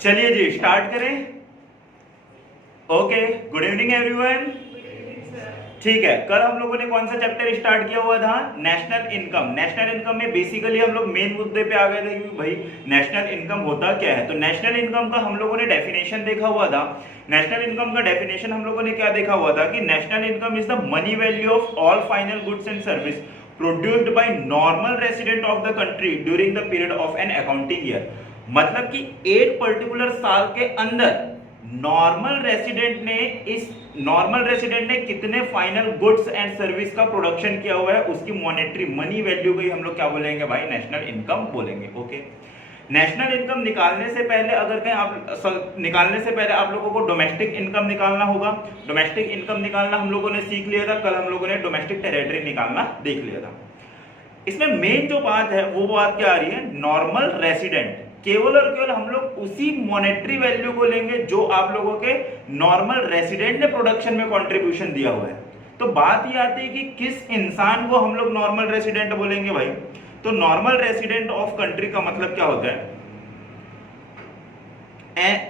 चलिए जी स्टार्ट करें। Okay, good evening everyone. ठीक है, कल हम लोगों ने कौन सा चैप्टर स्टार्ट किया हुआ था? National income. नेशनल इनकम में बेसिकली हम लोग मेन मुद्दे पे आ गए थे कि भाई नेशनल इनकम होता क्या है। तो नेशनल इनकम का हम लोगों ने डेफिनेशन देखा हुआ था। नेशनल इनकम का डेफिनेशन हम लोगों ने क्या देखा हुआ था कि national income is the money value of all final goods and service produced by normal resident of the country during the period of an accounting year. मतलब कि एक पर्टिकुलर साल के अंदर नॉर्मल रेसिडेंट ने कितने फाइनल गुड्स एंड सर्विस का production किया हुआ है, उसकी मॉनेटरी मनी वैल्यू को ही हम लोग क्या बोलेंगे भाई? नेशनल इनकम बोलेंगे। ओके, नेशनल इनकम निकालने से पहले आप लोगों को डोमेस्टिक इनकम निकालना होगा। डोमेस्टिक इनकम निकालना हम लोगों ने सीख लिया था, कल हम लोगों ने डोमेस्टिक टेरिटरी निकालना देख लिया था। इसमें मेन जो बात है वो बात क्या आ रही है? Normal resident. केवल और केवल हम लोग उसी मॉनेटरी वैल्यू को लेंगे जो आप लोगों के नॉर्मल रेसिडेंट ने प्रोडक्शन में कंट्रीब्यूशन दिया हुआ है। तो बात ये आती है कि किस इंसान को हम लोग नॉर्मल रेसिडेंट बोलेंगे भाई? तो नॉर्मल रेसिडेंट ऑफ कंट्री का मतलब क्या होता है?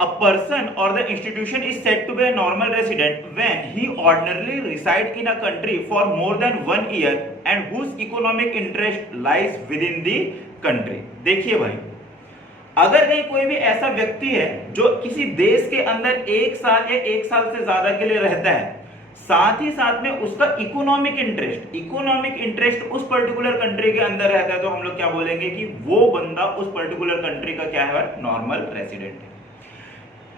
A person or the institution is said to be a normal resident when he ordinarily resides in a country for more than 1 year and whose economic interest lies within the country। देखिए भाई, अगर कहीं कोई भी ऐसा व्यक्ति है जो किसी देश के अंदर 1 साल या 1 साल से ज्यादा के लिए रहता है, साथ ही साथ में उसका इकोनॉमिक इंटरेस्ट उस पर्टिकुलर कंट्री के अंदर रहता है, तो हम लोग क्या बोलेंगे कि वो बंदा उस पर्टिकुलर कंट्री का क्या है? नॉर्मल रेसिडेंट है।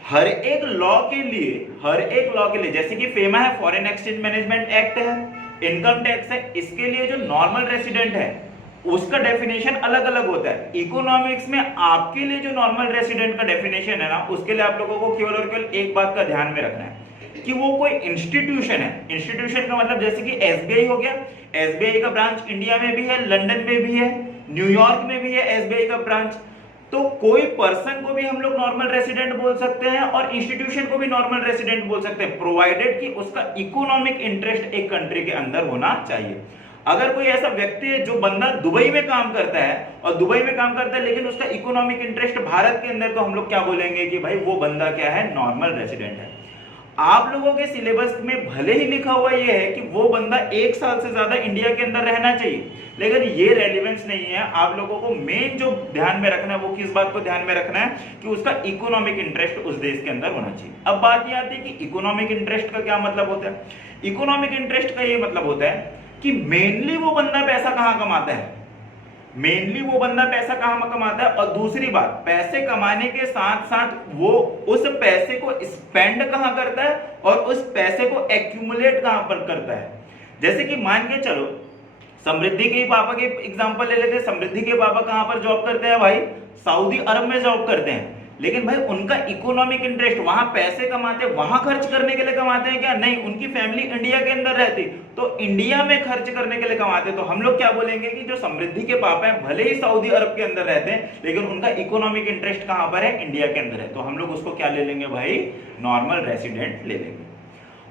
हर एक लॉ के लिए जैसे कि फेमा है, फॉरेन एक्सचेंज मैनेजमेंट एक्ट है, इनकम टैक्स है, इसके लिए जो नॉर्मल रेसिडेंट है उसका डेफिनेशन अलग अलग होता है। इकोनॉमिक्स में आपके लिए जो नॉर्मल रेसिडेंट का डेफिनेशन है ना, उसके लिए आप लोगों को केवल और केवल एक बात का ध्यान में रखना है कि वो कोई इंस्टीट्यूशन है। इंस्टीट्यूशन का मतलब जैसे कि एसबीआई हो गया, एसबीआई का ब्रांच इंडिया में भी है, लंदन में भी है, न्यूयॉर्क में भी है एसबीआई का ब्रांच। तो कोई पर्सन को भी हम लोग नॉर्मल रेसिडेंट बोल सकते हैं और इंस्टीट्यूशन को भी नॉर्मल रेसिडेंट बोल सकते हैं, प्रोवाइडेड कि उसका इकोनॉमिक इंटरेस्ट एक कंट्री के अंदर होना चाहिए। अगर कोई ऐसा व्यक्ति है जो बंदा दुबई में काम करता है लेकिन उसका इकोनॉमिक इंटरेस्ट भारत के अंदर, तो हम लोग क्या बोलेंगे कि भाई वो बंदा क्या है? नॉर्मल रेसिडेंट है। आप लोगों के सिलेबस में भले ही लिखा हुआ ये है कि वो बंदा 1 साल से ज्यादा इंडिया के अंदर रहना चाहिए, लेकिन ये रेलेवेंस नहीं है। आप लोगों को मेन जो ध्यान में रखना है वो किस बात को ध्यान में रखना है कि उसका इकोनॉमिक इंटरेस्ट उस देश के अंदर होना चाहिए। अब बात ये आती है कि इकोनॉमिक इंटरेस्ट का क्या मतलब होता है? इकोनॉमिक इंटरेस्ट का ये मतलब होता है कि मेनली वो बंदा पैसा कहां कमाता है, और दूसरी बात, पैसे कमाने के साथ साथ वो उस पैसे को स्पेंड कहां करता है और उस पैसे को एक्यूमुलेट कहां पर करता है। जैसे कि मान के चलो, समृद्धि के पापा के एग्जांपल ले लेते हैं। समृद्धि के पापा कहां पर जॉब करते हैं भाई? सऊदी अरब में जॉब करते हैं, लेकिन भाई उनका इकोनॉमिक इंटरेस्ट वहां पैसे कमाते, वहां खर्च करने के लिए कमाते हैं क्या? नहीं, उनकी फैमिली इंडिया के अंदर रहती तो इंडिया में खर्च करने के लिए कमाते। तो हम लोग क्या बोलेंगे कि जो समृद्धि के पापा हैं भले ही सऊदी अरब के अंदर रहते हैं, लेकिन उनका इकोनॉमिक इंटरेस्ट कहां पर है? इंडिया के अंदर है। तो हम लोग उसको क्या ले लेंगे भाई? नॉर्मल रेसिडेंट ले लेंगे।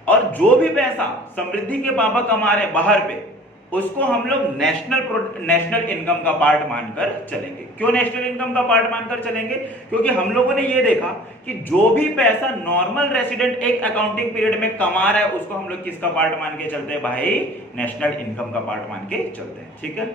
और जो भी पैसा समृद्धि के पापा कमा रहे बाहर पे, उसको हम लोग नेशनल इनकम का पार्ट मानकर चलेंगे। क्यों नेशनल इनकम का पार्ट मानकर चलेंगे? क्योंकि हम लोगों ने ये देखा कि जो भी पैसा नॉर्मल रेसिडेंट एक अकाउंटिंग पीरियड में कमा रहा है, उसको हम लोग किसका पार्ट मान के चलते हैं भाई? नेशनल इनकम का पार्ट मान के चलते हैं। ठीक है,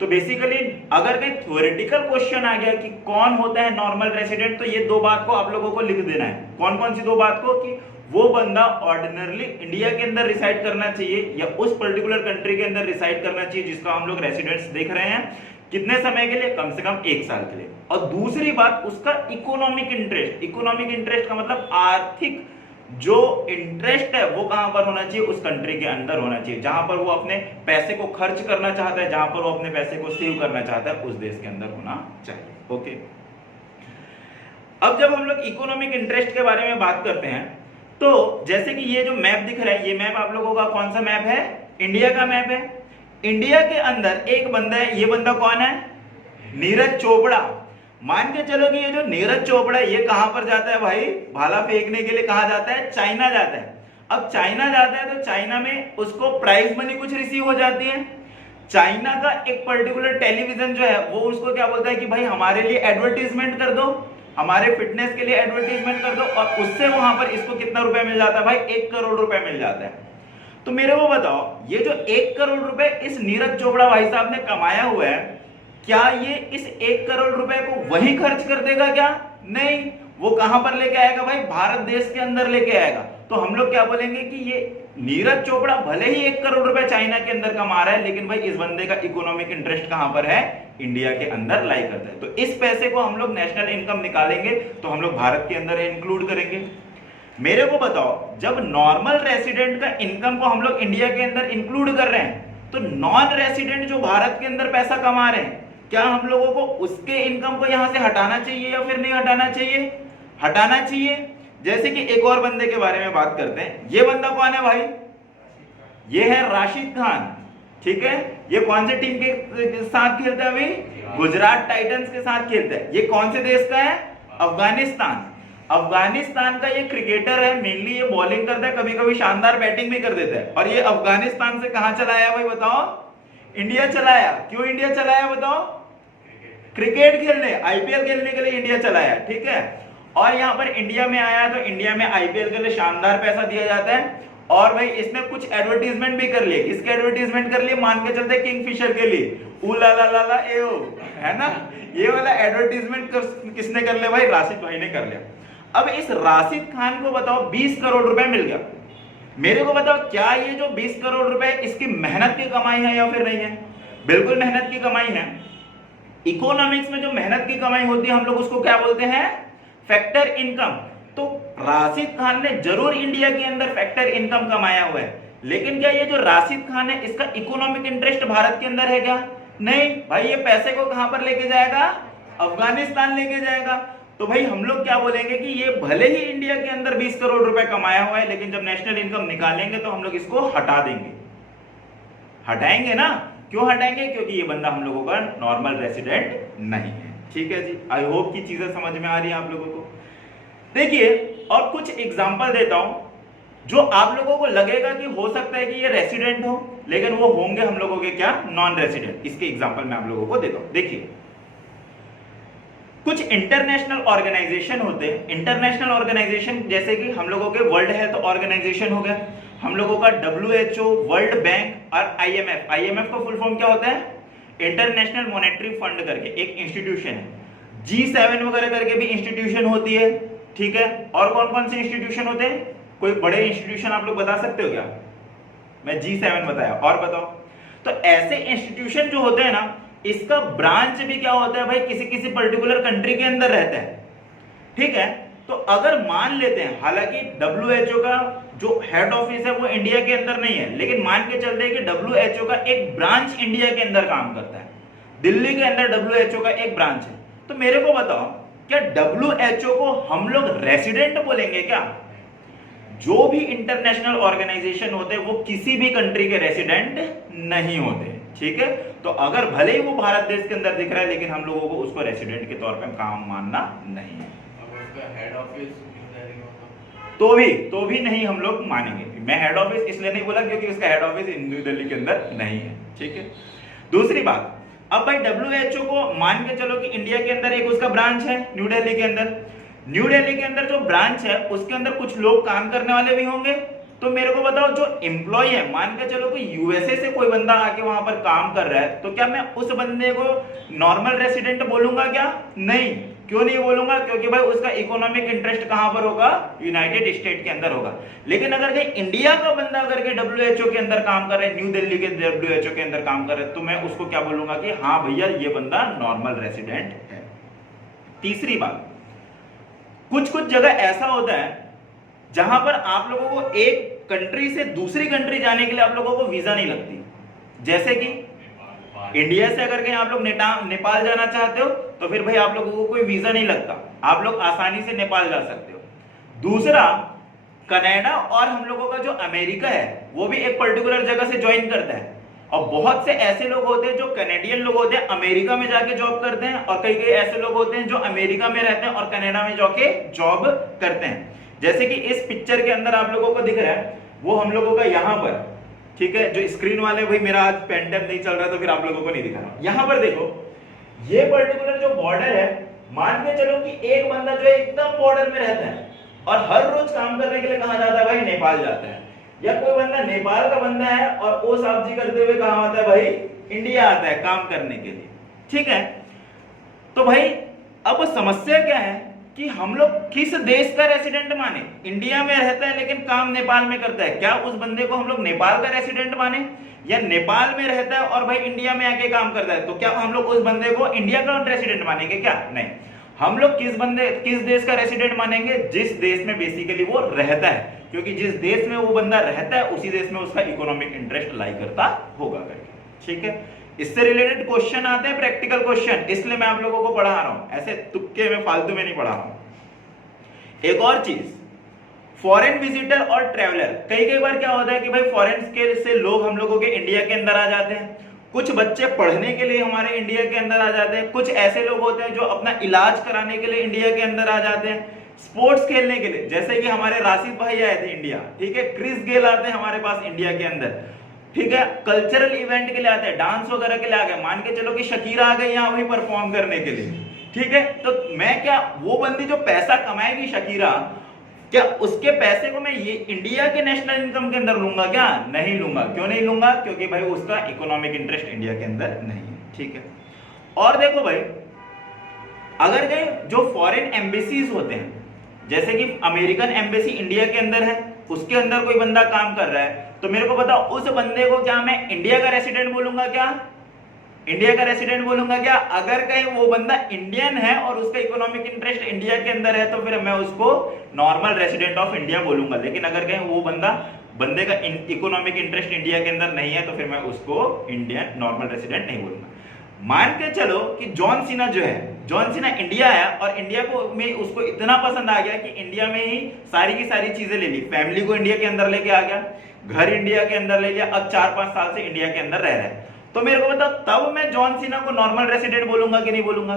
तो बेसिकली अगर कहीं थ्योरेटिकल क्वेश्चन आ गया कि कौन होता है नॉर्मल रेसिडेंट, तो ये 2 बात को आप लोगों को लिख देना है। कौन कौन सी 2 बात को? कि वो बंदा ऑर्डिनरली इंडिया के अंदर रिसाइड करना चाहिए या उस पर्टिकुलर कंट्री के अंदर रिसाइड करना चाहिए जिसका हम लोग रेसिडेंट्स देख रहे हैं। कितने समय के लिए? कम से कम 1 साल के लिए। और दूसरी बात, उसका इकोनॉमिक इंटरेस्ट का मतलब आर्थिक जो इंटरेस्ट है वो कहां पर होना चाहिए? उस कंट्री के अंदर होना चाहिए, जहां पर वो अपने पैसे को खर्च करना चाहता है, जहां पर वो अपने पैसे को सेव करना चाहता है, उस देश के अंदर होना चाहिए। ओके, अब जब हम लोग इकोनॉमिक इंटरेस्ट के बारे में बात करते हैं, तो जैसे कि ये जो मैप दिख रहा है, ये मैप आप लोगों का कौन सा मैप है? इंडिया का मैप है। इंडिया के अंदर एक बंदा है, ये बंदा कौन है? नीरज चोपड़ा। मान के चलो कि ये जो नीरज चोपड़ा है, ये कहां पर जाता है भाई? भाला फेंकने के लिए कहां जाता है? चाइना जाता है। अब चाइना जाता है तो चाइना में उसको प्राइज मनी कुछ रिसीव हो जाती है। चाइना का एक पर्टिकुलर टेलीविजन जो है वो उसको क्या बोलता है कि भाई हमारे लिए एडवर्टीजमेंट कर दो। हमारे फिटनेस के लिए एडवर्टीजमेंट कर दो और उससे वहां पर इसको कितना रुपए मिल जाता है भाई, 1 करोड़ रुपए मिल जाता है। तो मेरे को बताओ, ये जो 1 करोड़ रुपए इस नीरज चोपड़ा भाई साहब ने कमाया हुआ है, क्या ये इस 1 करोड़ रुपए को वहीं खर्च कर देगा क्या? नहीं, वो कहां पर लेके आएगा भाई, भारत देश के अंदर लेके आएगा। तो हम लोग क्या बोलेंगे कि ये नीरज चोपड़ा भले ही 1 करोड़ रुपए चाइना के अंदर कमा रहा है, लेकिन भाई इस बंदे का इकोनॉमिक इंटरेस्ट कहां पर है, इंडिया के अंदर लाई करता है। तो इस पैसे को हम लोग नेशनल इनकम निकालेंगे तो हम लोग भारत के अंदर इंक्लूड करेंगे। मेरे को बताओ, जब नॉर्मल रेसिडेंट का इनकम को हम लोग इंडिया के अंदर इंक्लूड कर रहे हैं, तो नॉन रेसिडेंट जो भारत के अंदर पैसा कमा रहे हैं, क्या हम लोगों को उसके इनकम को यहां से हटाना चाहिए या फिर नहीं हटाना चाहिए? हटाना चाहिए। जैसे कि एक और बंदे के बारे में बात करते हैं। ये बंदा कौन है भाई? ये है राशिद खान, ठीक है। ये कौन से टीम के साथ खेलता है अभी? गुजरात टाइटंस के साथ खेलता है। ये कौन से देश का है? अफगानिस्तान। अफगानिस्तान का ये क्रिकेटर है, मेनली ये बॉलिंग करता है, कभी कभी शानदार बैटिंग भी कर देता है। और ये अफगानिस्तान से कहां चला आया भाई बताओ? इंडिया चला आया। क्यों इंडिया चला आया बताओ? क्रिकेट खेलने, आईपीएल खेलने के लिए इंडिया चला आया, ठीक है। और यहां पर इंडिया में आया तो इंडिया में आईपीएल के लिए शानदार पैसा दिया जाता है। और भाई इसने कुछ एडवर्टीजमेंट भी कर लिए। इसके एडवर्टीजमेंट कर लिए, मान के चलते किंगफिशर के लिए, ऊ ला ला ला ला ए ओ, है ना। ये वाला एडवर्टीजमेंट किसने कर लिया भाई? राशिद भाई ने कर लिया। अब इस राशिद खान को बताओ 20 करोड़ रुपए मिल गया। मेरे को बताओ, क्या ये जो 20 करोड़ रुपए इसकी मेहनत की कमाई है या फिर नहीं है? बिल्कुल मेहनत की कमाई है। इकोनॉमिक्स में जो मेहनत की कमाई होती है हम लोग उसको क्या बोलते हैं? Factor income. तो राशिद खान ने जरूर इंडिया के अंदर फैक्टर इनकम कमाया हुआ है, लेकिन क्या ये जो राशिद खान है इसका इकोनॉमिक इंटरेस्ट भारत के अंदर है क्या? नहीं भाई, ये पैसे को कहां पर लेके जाएगा? अफगानिस्तान लेके जाएगा। तो भाई हम लोग क्या बोलेंगे कि ये भले ही इंडिया के अंदर 20 करोड़ रुपए कमाया हुआ है, लेकिन जब नेशनल इनकम निकालेंगे तो हम लोग इसको हटा देंगे। हटाएंगे ना। क्यों हटाएंगे? क्योंकि ये बंदा हम लोगों का नॉर्मल रेसिडेंट नहीं है। ठीक है जी, आई होप की चीजें समझ में आ रही है आप लोगों को। देखिए, और कुछ एग्जांपल देता हूं जो आप लोगों को लगेगा कि हो सकता है कि ये रेसिडेंट हो, लेकिन वो होंगे हम लोगों के क्या? Non resident. इसके एग्जांपल मैं आप लोगों को देता हूं। देखिए, कुछ इंटरनेशनल ऑर्गेनाइजेशन होते हैं। इंटरनेशनल ऑर्गेनाइजेशन जैसे कि हम लोगों के वर्ल्ड हेल्थ ऑर्गेनाइजेशन हो गया, हम लोगों का WHO, वर्ल्ड बैंक और IMF। IMF का फुल फॉर्म क्या होता है? इंटरनेशनल मॉनेटरी फंड करके एक इंस्टीट्यूशन है। G7 वगैरह करके भी इंस्टीट्यूशन होती है, ठीक है। और कौन कौन से इंस्टीट्यूशन होते हैं? कोई बड़े इंस्टीट्यूशन आप लोग बता सकते हो क्या? मैं G7 बताया, और बताओ। तो ऐसे इंस्टीट्यूशन जो होते हैं ना, इसका ब्रांच भी क्या होता है भाई? किसी किसी पर्टिकुलर कंट्री के अंदर रहता है, ठीक है। तो अगर मान लेते हैं, हालांकि WHO का जो हेड ऑफिस है वो इंडिया के अंदर नहीं है, लेकिन मान के चलते हैं कि WHO का एक ब्रांच इंडिया के अंदर काम करता है। दिल्ली के अंदर WHO का एक ब्रांच है। तो मेरे को बताओ, क्या WHO को हम लोग रेसिडेंट बोलेंगे क्या? जो भी इंटरनेशनल ऑर्गेनाइजेशन होते हैं वो किसी भी कंट्री के रेसिडेंट नहीं होते, ठीक है। तो अगर भले ही वो भारत देश के अंदर दिख रहा है, लेकिन हम लोगों को उसको रेसिडेंट के तौर पर काम मानना नहीं है। हेड ऑफिस तो भी नहीं हम लोग मानेंगे। मैं हेड ऑफिस इसलिए नहीं बोला क्योंकि उसका हेड ऑफिस न्यू दिल्ली के अंदर नहीं है, ठीक है। दूसरी बात, अब भाई WHO को मान के चलो कि इंडिया के अंदर एक उसका ब्रांच है न्यू दिल्ली के अंदर। न्यू दिल्ली के अंदर जो ब्रांच है उसके अंदर कुछ लोग काम करने वाले भी होंगे। तो मेरे को बताओ, जो एम्प्लॉय है, मान के चलो कि USA से कोई बंदा आके वहां पर काम कर रहा है, तो क्या मैं उस बंदे को नॉर्मल रेसिडेंट बोलूंगा क्या? नहीं। क्यों नहीं बोलूंगा? क्योंकि भाई उसका इकोनॉमिक इंटरेस्ट कहां पर होगा? यूनाइटेड स्टेट के अंदर होगा। लेकिन अगर कहीं इंडिया का बंदा अगर के WHO के अंदर काम कर रहा है, न्यू दिल्ली के WHO के अंदर काम कर रहा है, तो मैं उसको क्या बोलूंगा कि हाँ भैया ये बंदा नॉर्मल रेसिडेंट है। तीसरी बात, कुछ कुछ जगह ऐसा होता है जहां पर आप लोगों को एक कंट्री से दूसरी कंट्री जाने के लिए आप लोगों को वीजा नहीं लगती। जैसे कि इंडिया से अगर कहीं आप लोग नेपाल जाना चाहते हो तो फिर भाई आप लोगों को कोई वीजा नहीं लगता, आप लोग आसानी से नेपाल जा सकते हो। दूसरा, कनाडा और हम लोगों का जो अमेरिका है वो भी एक पर्टिकुलर जगह से ज्वाइन करता है। और बहुत से ऐसे लोग होते हैं जो कनेडियन लोग होते हैं, अमेरिका में जाके जॉब करते हैं, और कई कई ऐसे लोग होते हैं जो अमेरिका में रहते हैं और कनाडा में जाके जॉब करते हैं। जैसे कि इस पिक्चर के अंदर आप लोगों को दिख रहा है, वो हम लोगों का यहां पर, ठीक है। जो स्क्रीन वाले भाई, मेरा आज पेन टैप नहीं चल रहा तो फिर आप लोगों को नहीं दिखा रहा। यहां पर देखो, ये पर्टिकुलर जो बॉर्डर है, मान के चलो कि एक बंदा जो है एकदम बॉर्डर में रहता है और हर रोज काम करने के लिए कहां जाता है भाई, नेपाल जाता है। या कोई बंदा नेपाल का बंदा है और वो सब्जी करते हुए कहां आता है भाई, इंडिया आता है काम करने के लिए, ठीक है। तो भाई अब समस्या क्या है कि हम लोग किस देश का रेसिडेंट माने, इंडिया में रहता है लेकिन काम नेपाल में करता है, क्या उस बंदे को हम लोग नेपाल का रेसिडेंट माने, या नेपाल में रहता है और भाई इंडिया में आके काम करता है तो क्या हम लोग उस बंदे को इंडिया का रेसिडेंट मानेंगे क्या? नहीं, हम लोग किस देश का रेसिडेंट मानेंगे, जिस देश में बेसिकली वो रहता है, क्योंकि जिस देश में वो बंदा रहता है उसी देश में उसका इकोनॉमिक इंटरेस्ट लाई करता होगा करके, ठीक है। इससे रिलेटेड क्वेश्चन आते हैं, प्रैक्टिकल क्वेश्चन, इसलिए मैं आप लोगों को पढ़ा रहा हूं, ऐसे तुक्के में फालतू में नहीं पढ़ा रहा हूं। एक और चीज, फॉरेन विजिटर और ट्रेवलर, कई बार क्या होता है कि भाई फॉरेन के से लोग हम लोगों के इंडिया के अंदर आ जाते हैं, कुछ बच्चे पढ़ने के लिए हमारे इंडिया के अंदर आ जाते हैं, कुछ ऐसे लोग होते हैं जो अपना इलाज कराने के लिए इंडिया के अंदर आ जाते हैं, स्पोर्ट्स खेलने के लिए, जैसे कि हमारे राशिद भाई आए थे इंडिया, ठीक है, क्रिस गेल आते हैं हमारे पास इंडिया के अंदर, ठीक है, कल्चरल इवेंट के लिए आते हैं, डांस वगैरह के लिए आ गए, मान के चलो कि शकीरा आ गई यहाँ वही परफॉर्म करने के लिए, ठीक है। तो मैं क्या, वो बंदी जो पैसा कमाएगी शकीरा, क्या उसके पैसे को मैं ये इंडिया के नेशनल इनकम के अंदर लूंगा क्या? नहीं लूंगा। क्यों नहीं लूंगा? क्योंकि भाई उसका इकोनॉमिक इंटरेस्ट इंडिया के अंदर नहीं है, ठीक है। और देखो भाई, अगर कहीं जो फॉरेन एम्बेसीज होते हैं, जैसे कि अमेरिकन एम्बेसी इंडिया के अंदर है, उसके अंदर कोई बंदा काम कर रहा है, तो मेरे को बताओ उस बंदे को क्या मैं इंडिया का रेसिडेंट बोलूंगा क्या? इंडिया का रेसिडेंट बोलूंगा क्या? अगर कहीं वो बंदा इंडियन है और उसका इकोनॉमिक इंटरेस्ट इंडिया के अंदर है तो फिर मैं उसको नॉर्मल रेसिडेंट ऑफ इंडिया बोलूंगा। लेकिन अगर कहीं वो बंदे का इकोनॉमिक इंटरेस्ट इंडिया के अंदर नहीं है तो फिर मैं उसको इंडियन नॉर्मल रेसिडेंट नहीं बोलूंगा। मान के चलो कि जॉन सीना जो है, जॉन सीना इंडिया आया और इंडिया को में उसको इतना पसंद आ गया कि इंडिया में ही सारी की सारी चीजें ले ली, फैमिली को इंडिया के अंदर लेके आ गया, घर इंडिया के अंदर ले लिया, अब 4-5 साल से इंडिया के अंदर रह रहा है, तो मेरे को बताओ तब मैं जॉन सीना को नॉर्मल रेसिडेंट बोलूंगा कि नहीं बोलूंगा?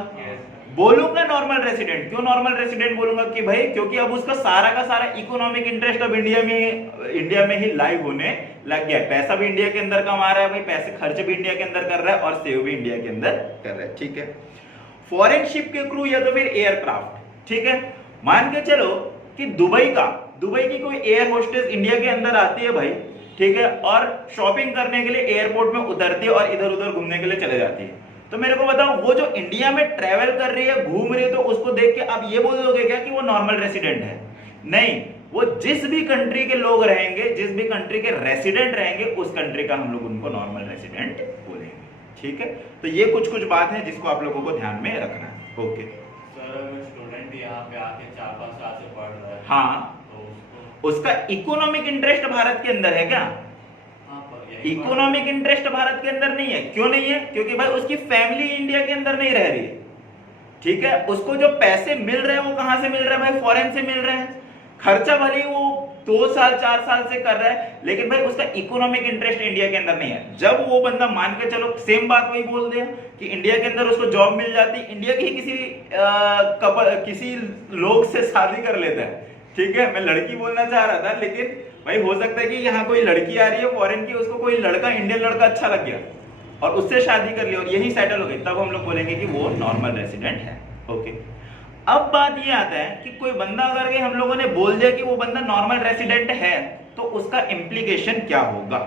बोलूंगा नॉर्मल रेसिडेंट। क्यों नॉर्मल रेसिडेंट बोलूंगा? कि भाई क्योंकि अब उसका सारा का सारा इकोनॉमिक इंटरेस्ट अब इंडिया में ही लाइव होने लग गया है, पैसा भी इंडिया के अंदर कमा रहा है भाई, पैसे खर्च भी इंडिया के अंदर कर रहा है और सेव भी इंडिया के अंदर कर रहा है, ठीक है। फॉरेन शिप के क्रू या तो फिर एयरक्राफ्ट, ठीक है, मान के चलो कि दुबई की कोई एयर होस्टेस इंडिया के अंदर आती है भाई, ठीक है, और शॉपिंग करने के लिए एयरपोर्ट में उतरती है और इधर उधर घूमने के लिए चले जाती है, तो मेरे को बताओ वो जो इंडिया में ट्रेवल कर रही है, घूम रही है, तो उसको देख के आप ये बोल दोगे क्या कि वो नॉर्मल रेसिडेंट है? नहीं, वो जिस भी कंट्री के लोग रहेंगे, जिस भी कंट्री के रेसिडेंट रहेंगे, उस कंट्री का हम लोग उनको नॉर्मल रेसिडेंट बोलेंगे, ठीक है। तो ये कुछ बात है जिसको आप लोगों को ध्यान में रखना है। ओके सर, अगर स्टूडेंट यहाँ पे आके 4-5 साल से पढ़ रहा है, हाँ, तो उसका इकोनॉमिक इंटरेस्ट भारत के अंदर है क्या? इकोनॉमिक इंटरेस्ट भारत के अंदर नहीं है। क्यों नहीं है? क्योंकि भाई उसकी फैमिली इंडिया के अंदर नहीं रह रही है, ठीक है। उसको जो पैसे मिल रहे हैं वो कहां से मिल रहे हैं भाई? फॉरेन से मिल रहे हैं। खर्चा भले वो 2 साल 4 साल से कर रहा है, लेकिन भाई उसका इकोनॉमिक इंटरेस्ट इंडिया के अंदर नहीं है। जब वो बंदा मान के चलो सेम बात वही बोल दे कि इंडिया के अंदर उसको जॉब मिल जाती, इंडिया के ही किसी लोग से शादी कर लेता है, ठीक है, मैं लड़की बोलना चाह रहा था, लेकिन भाई हो सकता है कि यहाँ कोई लड़की आ रही है फॉरेन की, उसको कोई लड़का, इंडियन लड़का अच्छा लग गया और उससे शादी कर ली और यही सेटल हो गई, तब हम लोग बोलेंगे कि वो नॉर्मल रेसिडेंट है। ओके, अब बात ये आता है कि कोई बंदा अगर के हम लोगों ने बोल दिया कि वो बंदा नॉर्मल रेसिडेंट है, तो उसका इम्प्लीकेशन क्या होगा?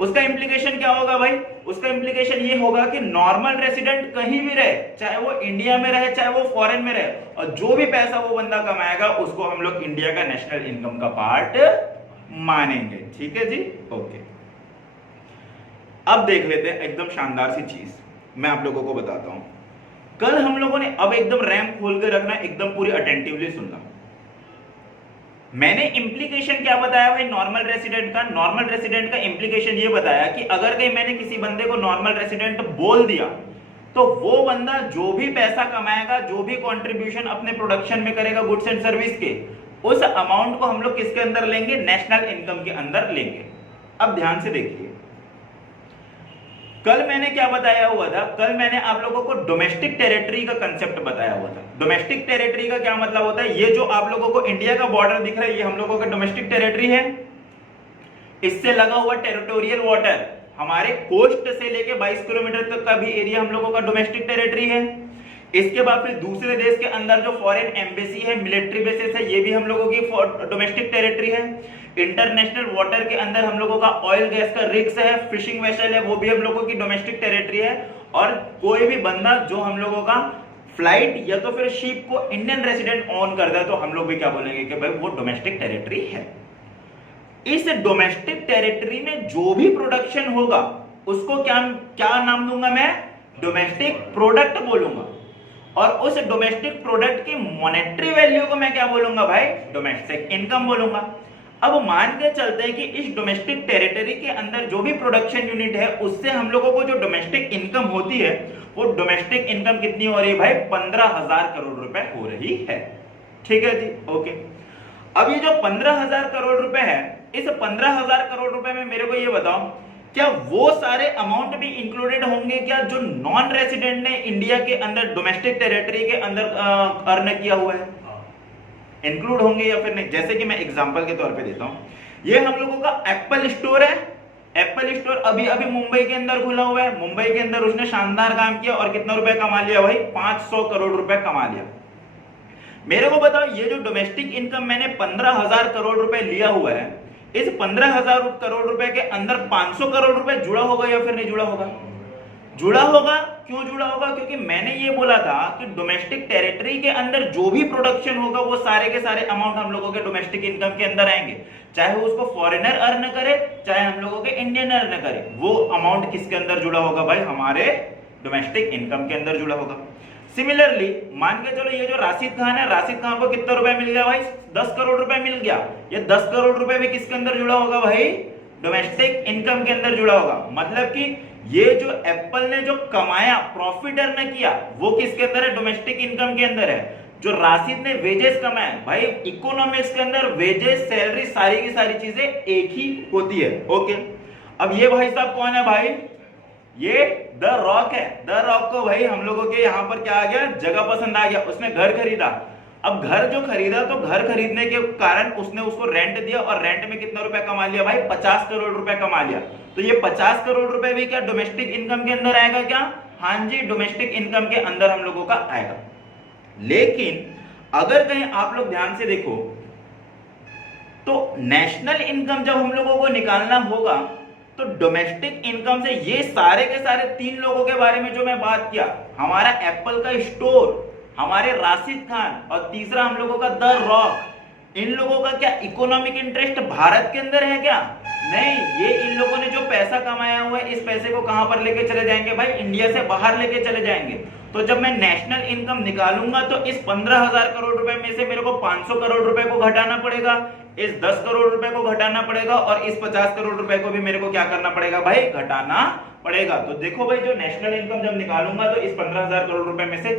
उसका इम्प्लीकेशन क्या होगा भाई? उसका इम्प्लीकेशन ये होगा कि नॉर्मल रेसिडेंट कहीं भी रहे, चाहे वो इंडिया में रहे चाहे वो फॉरेन में रहे, और जो भी पैसा वो बंदा कमाएगा उसको हम लोग इंडिया का नेशनल इनकम का पार्ट मानेंगे, ठीक है जी। ओके, अब देख लेते हैं एकदम शानदार सी चीज, मैं आप लोगों को बताता हूं। कल हम लोगों ने, अब एकदम रैम खोल के रखना, एकदम पूरी अटेंटिवली सुनना। मैंने इंप्लीकेशन क्या बताया भाई नॉर्मल रेसिडेंट का? नॉर्मल रेसिडेंट का इंप्लीकेशन ये बताया कि अगर कहीं मैंने किसी बंदे को नॉर्मल रेसिडेंट बोल दिया तो वो बंदा जो भी पैसा कमाएगा, जो भी कंट्रीब्यूशन अपने प्रोडक्शन में करेगा गुड्स एंड सर्विस के, उस अमाउंट को हम लोग किसके अंदर लेंगे? नेशनल इनकम के अंदर लेंगे। अब ध्यान से देखिए, कल मैंने क्या बताया हुआ था? कल मैंने आप लोगों को डोमेस्टिक टेरिटरी का कंसेप्ट बताया हुआ था। डोमेस्टिक टेरिटरी का क्या मतलब होता है? ये जो आप लोगों को इंडिया का बॉर्डर दिख रहा है, ये हम लोगों का डोमेस्टिक टेरिटरी है। इससे लगा हुआ टेरिटोरियल वाटर, हमारे कोस्ट से लेके 22 किलोमीटर तक का भी एरिया हम लोगों का डोमेस्टिक टेरिटरी है। इसके बाद फिर दूसरे देश के अंदर जो फॉरेन एम्बेसी है, मिलिट्री बेसिस है, ये भी हम लोगों की डोमेस्टिक टेरिटरी है। इंटरनेशनल वाटर के अंदर हम लोगों का ऑयल गैस का रिग्स है, फिशिंग वेसल है, वो भी हम लोगों की डोमेस्टिक टेरिटरी है। और कोई भी बंदा जो हम लोगों का फ्लाइट या तो फिर शिप को इंडियन रेसिडेंट ऑन करता है तो हम लोग भी क्या बोलेंगे कि भाई वो डोमेस्टिक टेरिटरी है। इस डोमेस्टिक टेरिटरी में जो भी प्रोडक्शन होगा उसको क्या क्या नाम दूंगा मैं? डोमेस्टिक प्रोडक्ट बोलूंगा। और उस डोमेस्टिक प्रोडक्ट की मॉनेटरी वैल्यू को मैं क्या बोलूंगा भाई? डोमेस्टिक इनकम बोलूंगा। अब मान के चलते हैं कि इस डोमेस्टिक टेरिटरी के अंदर जो भी प्रोडक्शन यूनिट है उससे हम लोगों को जो डोमेस्टिक इनकम होती है वो डोमेस्टिक इनकम कितनी हो रही है भाई? 15,000 करोड़ रुपए हो रही है। ठीक है जी, ओके। अब ये जो 15,000 करोड़ रुपए है, इस 15,000 करोड़ रुपए में मेरे को ये बताओ, क्या वो सारे अमाउंट भी इंक्लूडेड होंगे क्या जो नॉन रेसिडेंट ने इंडिया के अंदर डोमेस्टिक टेरिटरी के अंदर अर्न किया हुआ है? इंक्लूड होंगे या फिर नहीं? जैसे कि मैं एग्जांपल के तौर पे देता हूं, ये हम लोगों का एप्पल स्टोर है। एप्पल स्टोर अभी अभी मुंबई के अंदर खुला हुआ है। मुंबई के अंदर उसने शानदार काम किया और कितना रुपए कमा लिया भाई? 500 करोड़ रुपए कमा लिया। मेरे को बताओ, ये जो डोमेस्टिक इनकम मैंने 15,000 करोड़ रुपए लिया हुआ है, इस 15,000 करोड़ रुपए के अंदर 500 करोड़ रुपए जुड़ा होगा या फिर नहीं जुड़ा होगा? जुड़ा होगा। क्यों जुड़ा होगा? क्योंकि मैंने ये बोला था कि डोमेस्टिक टेरिटरी के अंदर जो भी प्रोडक्शन होगा वो सारे के सारे अमाउंट हम लोगों के डोमेस्टिक इनकम के अंदर आएंगे, चाहे वो उसको फॉरेनर अर्न करे चाहे हम लोगों के इंडियन अर्न करे, वो अमाउंट किसके अंदर जुड़ा होगा भाई? हमारे डोमेस्टिक इनकम के अंदर जुड़ा होगा। सिमिलरली मान के चलो ये जो राशिद खान है, राशिद खान को कितना रुपए मिल गया भाई? 10 करोड़ रुपए मिल गया। ये 10 करोड़ रुपए भी किसके अंदर जुड़ा होगा भाई? डोमेस्टिक इनकम के अंदर जुड़ा होगा। मतलब कि ये जो एप्पल ने जो कमाया, प्रॉफिट अर्न किया, वो किसके अंदर है? डोमेस्टिक इनकम के अंदर है। जो राशिद ने वेजेस कमाए भाई, इकोनॉमिक्स के अंदर वेजेस, सैलरी, सारी की सारी चीजें एक ही होती है। ओके, अब ये भाई साहब कौन है भाई? ये द रॉक है। द रॉक को भाई हम लोगों के यहाँ पर क्या आ गया? जगह पसंद आ गया, उसने घर खरीदा। अब घर जो खरीदा तो घर खरीदने के कारण उसने उसको रेंट दिया और रेंट में कितना रुपए कमा लिया भाई? 50 करोड़ रुपए कमा लिया। तो ये 50 करोड़ रुपए भी क्या डोमेस्टिक इनकम के अंदर आएगा क्या? हाँ जी, डोमेस्टिक इनकम के अंदर हम लोगों का आएगा। लेकिन अगर कहीं आप लोग ध्यान से देखो तो नेशनल इनकम जब हम लोगों को निकालना होगा तो डोमेस्टिक इनकम से ये सारे के सारे तीन लोगों के बारे में जो मैं बात किया, हमारा एप्पल का स्टोर, हमारे राशिद खान और तीसरा हम लोगों का द रॉक, इन लोगों का क्या इकोनॉमिक इंटरेस्ट भारत के अंदर है क्या? नहीं, ये इन लोगों ने जो पैसा कमाया हुआ है इस पैसे को कहां पर लेके चले जाएंगे भाई? इंडिया से बाहर लेके चले जाएंगे। तो जब मैं नेशनल इनकम निकालूंगा तो इस 15,000 करोड़ रुपए में से मेरे को 500 करोड़ रुपए को घटाना पड़ेगा, इस 10 करोड़ रुपए को घटाना पड़ेगा और इस 50 करोड़ रुपए को भी मेरे को क्या करना पड़ेगा भाई? घटाना पड़ेगा। तो देखो भाई, जो नेशनल इनकम जब निकालूंगा तो इस 15,000 करोड़ रुपए में से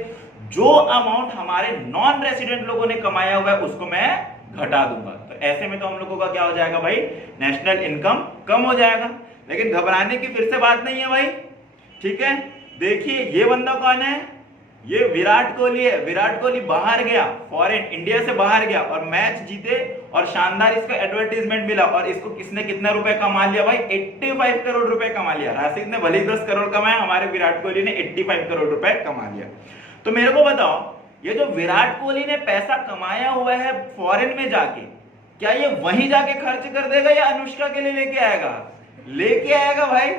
जो अमाउंट हमारे नॉन रेसिडेंट लोगों ने कमाया हुआ है उसको मैं घटा दूंगा। तो ऐसे में तो हम लोगों का क्या हो जाएगा भाई? नेशनल इनकम कम हो जाएगा। लेकिन घबराने की फिर से बात नहीं है भाई, ठीक है। देखिए ये बंदा कौन है? ये विराट कोहली है। विराट कोहली बाहर गया, फॉरेन, इंडिया से बाहर गया और मैच जीते और शानदार इसका एडवर्टीजमेंट मिला और इसको किसने कितना रुपए कमा लिया भाई? 85 करोड़ रुपए कमा लिया। राशिद ने भले ही 10 करोड़ कमाया, हमारे विराट कोहली ने 85 करोड़ रुपए कमा लिया। तो मेरे को बताओ, ये जो विराट कोहली ने पैसा कमाया हुआ है फॉरेन में जाके, क्या ये वहीं जाके खर्च कर देगा या अनुष्का के लिए लेके आएगा? लेके आएगा भाई।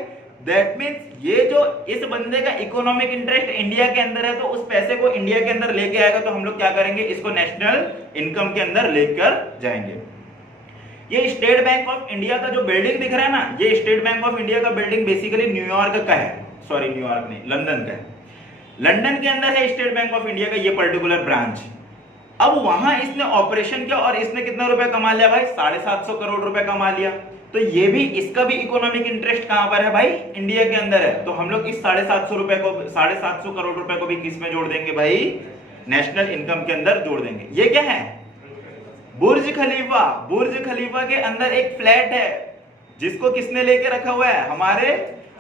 दैट मीन्स ये जो इस बंदे का इकोनॉमिक इंटरेस्ट इंडिया के अंदर है तो उस पैसे को इंडिया के अंदर लेके आएगा। तो हम लोग क्या करेंगे? इसको नेशनल इनकम के अंदर लेकर जाएंगे। ये स्टेट बैंक ऑफ इंडिया का जो बिल्डिंग दिख रहा है ना, ये स्टेट बैंक ऑफ इंडिया का बिल्डिंग बेसिकली न्यूयॉर्क का है, सॉरी न्यूयॉर्क नहीं, लंदन का है। लंदन के अंदर है स्टेट बैंक ऑफ इंडिया का ये पर्टिकुलर ब्रांच। अब वहां इसने ऑपरेशन किया और इसने कितना रुपए कमा लिया भाई? 750 करोड़ रुपए कमा लिया। तो ये भी, इसका भी इकोनॉमिक इंटरेस्ट कहां पर है भाई? इंडिया के अंदर है। तो हम लोग इस 750 रुपए को, 750 करोड़ रुपए को भी किस में जोड़ देंगे भाई? नेशनल इनकम के अंदर जोड़ देंगे। ये क्या है? बुर्ज खलीफा। बुर्ज खलीफा के अंदर एक फ्लैट है जिसको किसने लेके रखा हुआ है? हमारे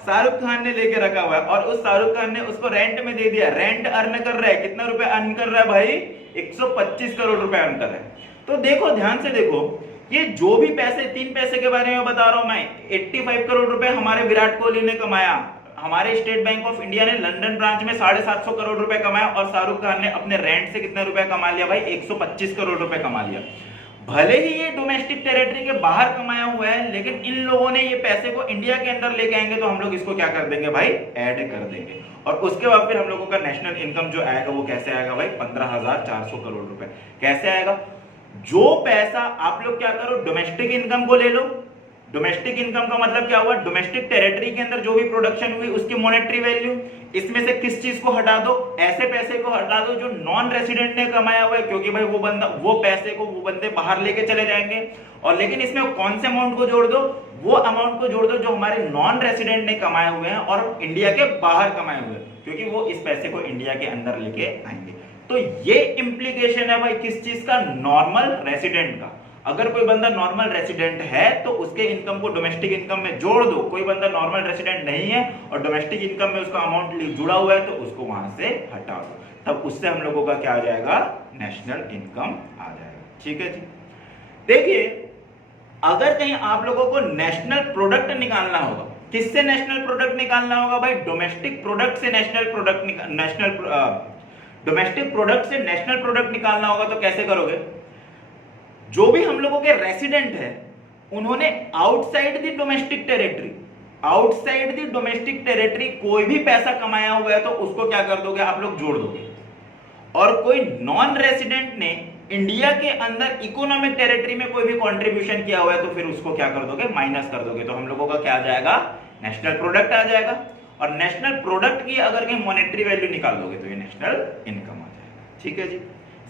शाहरुख खान ने लेके रखा हुआ है और उस शाहरुख खान ने उसको रेंट में दे दिया। रेंट अर्न कर रहा है, कितना रुपए अर्न कर रहा है भाई? 125 करोड़ रुपए अर्न कर रहा है। तो देखो, ध्यान से देखो, ये जो भी पैसे, तीन पैसे के बारे में बता रहा हूं मैं, 85 करोड़ रुपए हमारे विराट कोहली ने कमाया, हमारे स्टेट बैंक ऑफ इंडिया ने लंदन ब्रांच में 750 करोड़ रुपए कमाया और शाहरुख खान ने अपने रेंट से कितने रुपए कमा लिया भाई? 125 करोड़ रुपए कमा लिया। भले ही ये डोमेस्टिक टेरिटरी के बाहर कमाया हुआ है, लेकिन इन लोगों ने ये पैसे को इंडिया के अंदर लेके आएंगे तो हम लोग इसको क्या कर देंगे भाई? ऐड कर देंगे। और उसके बाद फिर हम लोगों का नेशनल इनकम जो आएगा वो कैसे आएगा भाई? 15,400 करोड़ रुपए। कैसे आएगा? जो पैसा आप लोग क्या करो, डोमेस्टिक इनकम को ले लो। डोमेस्टिक इनकम का मतलब क्या हुआ? डोमेस्टिक टेरिटरी के अंदर जो भी प्रोडक्शन हुई उसकी मॉनेटरी वैल्यू। इसमें से किस चीज को हटा दो? ऐसे पैसे को हटा दो जो नॉन रेसिडेंट ने कमाया हुआ है, क्योंकि भाई वो पैसे को वो बंदे बाहर लेके चले जाएंगे। और लेकिन इसमें कौन से अमाउंट को जोड़ दो? वो अमाउंट को जोड़ दो जो हमारे नॉन रेसिडेंट ने कमाए हुए हैं और इंडिया के बाहर कमाए हुए हैं, क्योंकि वो इस पैसे को इंडिया के अंदर लेके आएंगे। तो ये इंप्लीकेशन है भाई किस चीज का? नॉर्मल रेसिडेंट का। अगर कोई बंदा नॉर्मल रेसिडेंट है तो उसके इनकम को डोमेस्टिक इनकम में जोड़ दो। कोई बंदा नॉर्मल रेसिडेंट नहीं है और डोमेस्टिक इनकम में उसका अमाउंट जुड़ा हुआ है तो उसको वहां से हटा दो, तब उससे हम लोगों का क्या आ जाएगा? नेशनल इनकम आ जाएगा। ठीक है जी। देखिए, अगर कहीं आप लोगों को नेशनल प्रोडक्ट निकालना होगा, किससे नेशनल प्रोडक्ट निकालना होगा भाई? डोमेस्टिक प्रोडक्ट से नेशनल प्रोडक्ट डोमेस्टिक प्रोडक्ट से नेशनल प्रोडक्ट निकालना होगा तो कैसे करोगे? जो भी हम लोगों के रेसिडेंट है उन्होंने आउटसाइड द डोमेस्टिक टेरिटरी कोई भी पैसा कमाया हुआ है तो उसको क्या कर दोगे? आप लोग जोड़ दोगे। और कोई नॉन रेसिडेंट ने इंडिया के अंदर इकोनॉमिक टेरिटरी में कोई भी कंट्रीब्यूशन किया हुआ है तो फिर उसको क्या कर दोगे? माइनस कर दोगे। तो हम लोगों का क्या आ जाएगा? नेशनल प्रोडक्ट आ जाएगा। और नेशनल प्रोडक्ट की अगर कहीं मॉनेटरी वैल्यू निकाल दोगे तो ये नेशनल इनकम आ जाएगा। ठीक है जी।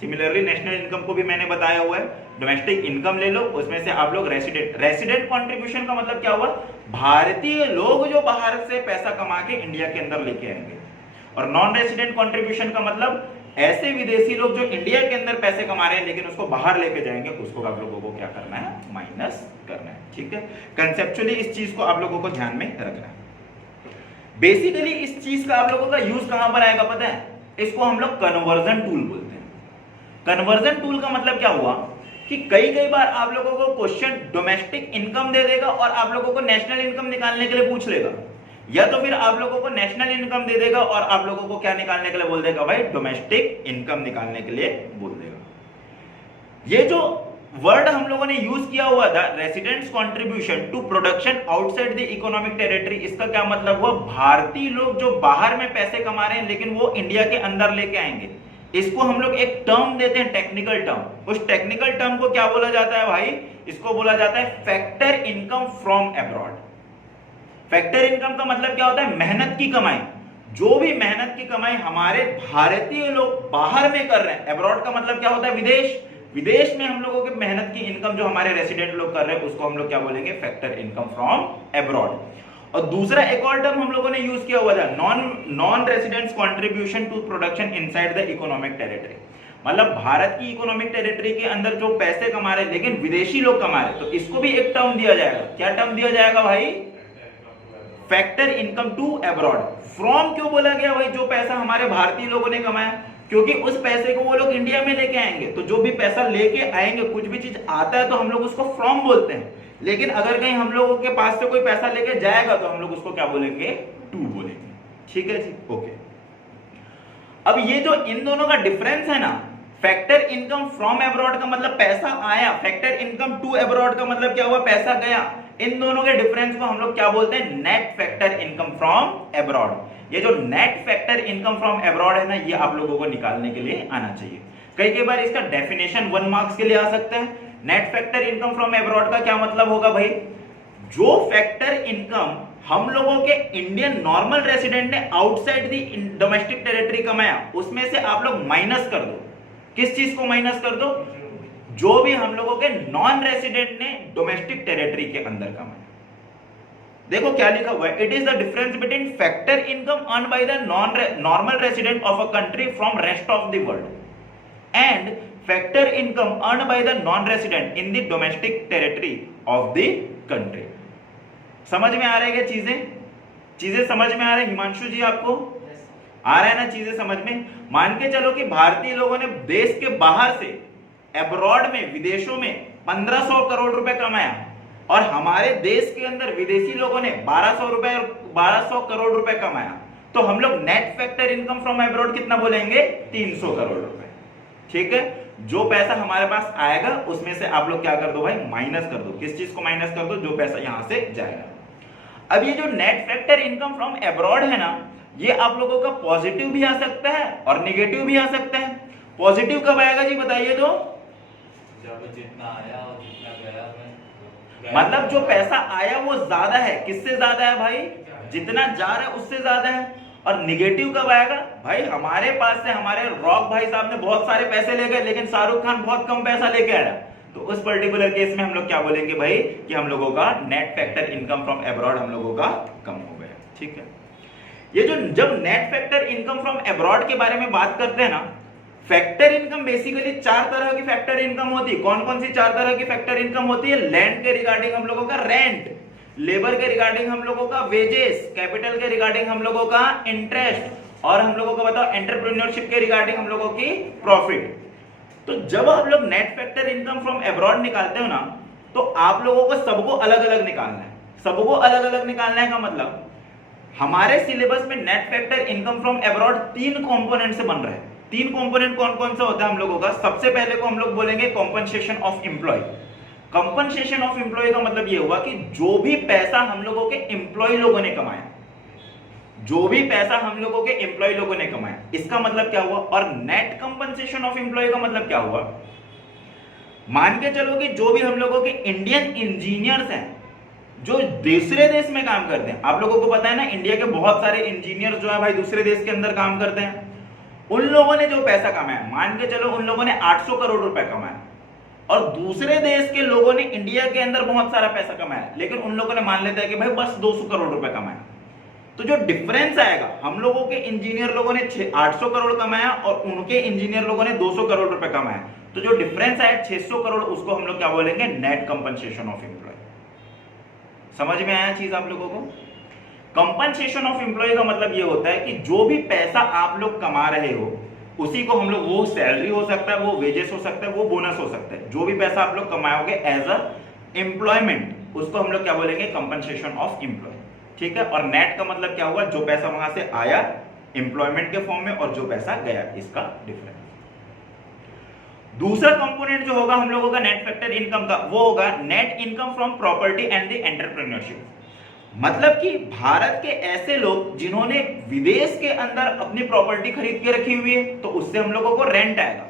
सिमिलरली नेशनल इनकम को भी मैंने बताया हुआ है। डोमेस्टिक इनकम ले लो, उसमें से आप लोग रेसिडेंट कंट्रीब्यूशन का मतलब क्या हुआ? भारतीय लोग जो बाहर से पैसा कमा के इंडिया के अंदर लेके आएंगे। और नॉन रेसिडेंट कंट्रीब्यूशन का मतलब ऐसे विदेशी लोग जो इंडिया के अंदर पैसे कमा रहे हैं लेकिन उसको बाहर लेके जाएंगे, उसको आप लोगों को क्या करना है? माइनस करना है। ठीक है। कंसेप्चुअली इस चीज को आप लोगों को ध्यान में रखना है। बेसिकली इस चीज का आप लोगों का यूज कहां पर आएगा पता है? इसको हम लोग कन्वर्जन टूल बोलते हैं। कन्वर्जन टूल का मतलब क्या हुआ कि कई बार आप लोगों को क्वेश्चन डोमेस्टिक इनकम दे देगा और आप लोगों को नेशनल इनकम निकालने के लिए पूछ लेगा, या तो फिर आप लोगों को नेशनल इनकम दे देगा और आप लोगों को क्या निकालने के लिए बोल देगा भाई? डोमेस्टिक इनकम निकालने के लिए बोल देगा। ये जो वर्ड हम लोगों ने यूज किया हुआ था, residents contribution to production outside the economic territory, इसका क्या मतलब हुआ? भारतीय लोग जो बाहर में पैसे कमा रहे हैं लेकिन वो इंडिया के अंदर लेके आएंगे। इसको हम लोग एक टर्म देते हैं, टेक्निकल टर्म। उस टेक्निकल टर्म को क्या बोला जाता है भाई? इसको बोला जाता है factor income from abroad. Factor income का मतलब क्या होता है? मेहनत की कमाई। जो भी मेहनत की कमाई हमारे भारतीय लोग बाहर में कर रहे हैं, अब्रॉड का मतलब क्या होता है? विदेश। विदेश में हम लोगों की मेहनत की इनकम जो हमारे रेसिडेंट लोग कर रहे हैं उसको हम लोग क्या बोलेंगे? Factor income from abroad. और दूसरा एक और टर्म हम लोगों ने यूज किया हुआ था, non residents contribution to production inside the economic territory. मतलब भारत की इकोनॉमिक टेरिटरी के अंदर जो पैसे कमा रहे लेकिन विदेशी लोग कमा रहे, तो इसको भी एक टर्म दिया जाएगा। क्या टर्म दिया जाएगा भाई? Factor income to abroad. From क्यों बोला गया भाई? जो पैसा हमारे भारतीय लोगों ने कमाया, क्योंकि उस पैसे को वो लोग इंडिया में लेके आएंगे। तो जो भी पैसा लेके आएंगे, कुछ भी चीज आता है तो हम लोग उसको फ्रॉम बोलते हैं। लेकिन अगर कहीं हम लोगों के पास से कोई पैसा लेके जाएगा तो हम लोग उसको क्या बोलेंगे? टू बोलेंगे। ठीक है जी, ओके। अब ये जो इन दोनों का डिफरेंस है ना, फैक्टर इनकम फ्रॉम अब्रॉड का मतलब पैसा आया, फैक्टर इनकम टू अब्रॉड का मतलब क्या हुआ? पैसा गया। इन दोनों के डिफरेंस को हम लोग क्या बोलते हैं? Net factor income from abroad. ये जो net factor income from abroad है ना, ये आप लोगों को निकालने के लिए आना चाहिए। कई बार इसका डेफिनेशन 1 मार्क्स के लिए आ सकता है। Net factor income from abroad का क्या मतलब होगा भाई? जो फैक्टर इनकम हम लोगों के इंडियन नॉर्मल रेसिडेंट ने आउटसाइड द डोमेस्टिक टेरिटरी कमाया, उसमें से आप लोग माइनस कर दो। किस चीज को माइनस कर दो? जो भी हम लोगों के नॉन रेसिडेंट ने डोमेस्टिक टेरिटरी के अंदर कमाया। देखो क्या लिखा हुआ है, it is the difference between factor income earn by the normal resident of a country from rest of the world and factor income earn by the non resident in the domestic territory of the country. समझ में आ रही है चीजें समझ में आ रही है? हिमांशु जी आपको आ रहा है ना चीजें समझ में? मान के चलो कि भारतीय लोगों ने देश के बाहर से, अब्रॉड में, विदेशों में 1500 करोड़ रुपए कमाया और हमारे देश के अंदर विदेशी लोगों ने 1200 करोड़ रुपए कमाया, तो हम लोग net factor income from abroad कितना बोलेंगे? 300 करोड़ रुपए। ठीक है, जो पैसा हमारे पास आएगा उसमें से आप लोग क्या कर दो भाई? माइनस कर दो। किस चीज को माइनस कर दो? जो पैसा यहां से जाएगा। अब ये जो net factor income from abroad है ना, ये आप लोगों का पॉजिटिव भी आ सकता है और निगेटिव भी आ सकता है। पॉजिटिव कब आएगा जी बताइए तो? जब जितना आया और जितना गया मतलब जो पैसा आया वो ज्यादा है। किससे ज्यादा है भाई? जितना जा रहा है उससे ज्यादा है। और निगेटिव कब आएगा? भाई हमारे पास से हमारे रॉक भाई साहब ने बहुत सारे पैसे ले गए, लेकिन शाहरुख खान बहुत कम पैसा लेके आया, तो उस पर्टिकुलर केस में हम लोग क्या बोलेंगे भाई? कि हम लोगों का net factor income from abroad हम लोगों का कम हो गया। ठीक है, ये जो जब net factor income from abroad के बारे में बात करते हैं ना, फैक्टर इनकम बेसिकली 4 तरह की फैक्टर इनकम होती है। कौन कौन सी 4 तरह की फैक्टर इनकम होती है? लैंड के रिगार्डिंग हम लोगों का रेंट, लेबर के रिगार्डिंग हम लोगों का वेजेस, कैपिटल के रिगार्डिंग हम लोगों का इंटरेस्ट, और हम लोगों का बताओ एंटरप्रेन्योरशिप के रिगार्डिंग हम लोगों की प्रॉफिट। तो जब आप लोग net factor income from abroad निकालते हो ना, तो आप लोगों को सबको अलग अलग निकालना है। सबको अलग अलग निकालने का मतलब, हमारे सिलेबस में net factor income from abroad 3 component से बन रहा है। 3 कंपोनेंट कौन कौन सा होता है हम लोगों का? सबसे पहले को हम लोग बोलेंगे compensation of employ. Compensation of employ का मतलब ये हुआ कि जो भी पैसा हम लोगों के एम्प्लॉय लोगों ने कमाया, जो भी पैसा हम लोगों के एम्प्लॉय लोगों ने कमाया, इसका मतलब क्या हुआ? और नेट कंपनसेशन ऑफ एम्प्लॉय का मतलब क्या हुआ? मान के चलो कि जो भी हम लोगों के इंडियन इंजीनियर्स हैं जो दूसरे देश में काम करते हैं, आप लोगों को पता है ना इंडिया के बहुत सारे इंजीनियर जो है भाई दूसरे देश के अंदर काम करते हैं, उन लोगों ने जो पैसा कमाया, मान के चलो उन लोगों ने 800 करोड़ रुपए कमाया, और दूसरे देश के लोगों ने इंडिया के अंदर बहुत सारा पैसा कमाया, लेकिन उन लोगों ने मान लेता है कि भाई बस 200 करोड़ रुपए कमाया। तो जो डिफरेंस आएगा, हम लोगों के इंजीनियर लोगों ने 800 करोड़ कमाया और उनके इंजीनियर लोगों ने 200 करोड़ रुपए कमाया, तो जो डिफरेंस आया 600 करोड़, उसको हम लोग क्या बोलेंगे? Net compensation of employ. समझ में आया चीज आप लोगों को? कंपनसेशन ऑफ एम्प्लॉय का मतलब ये होता है कि जो भी पैसा आप लोग कमा रहे हो, उसी को हम लोग, वो सैलरी हो सकता है, वो वेजेस हो सकता है, वो बोनस हो सकता है, जो भी पैसा आप लोग कमाओगे एज अ एम्प्लॉयमेंट, उसको हम लोग क्या बोलेंगे? Compensation of employ. ठीक है, और नेट का मतलब क्या हुआ? जो पैसा वहां से आया एम्प्लॉयमेंट के फॉर्म में और जो पैसा गया, इसका डिफरेंस। दूसरा कंपोनेंट जो होगा हम लोगों का नेट फैक्टर इनकम का, वो होगा net income from property and the entrepreneurship. मतलब कि भारत के ऐसे लोग जिन्होंने विदेश के अंदर अपनी प्रॉपर्टी खरीद के रखी हुई है, तो उससे हम लोगों को रेंट आएगा।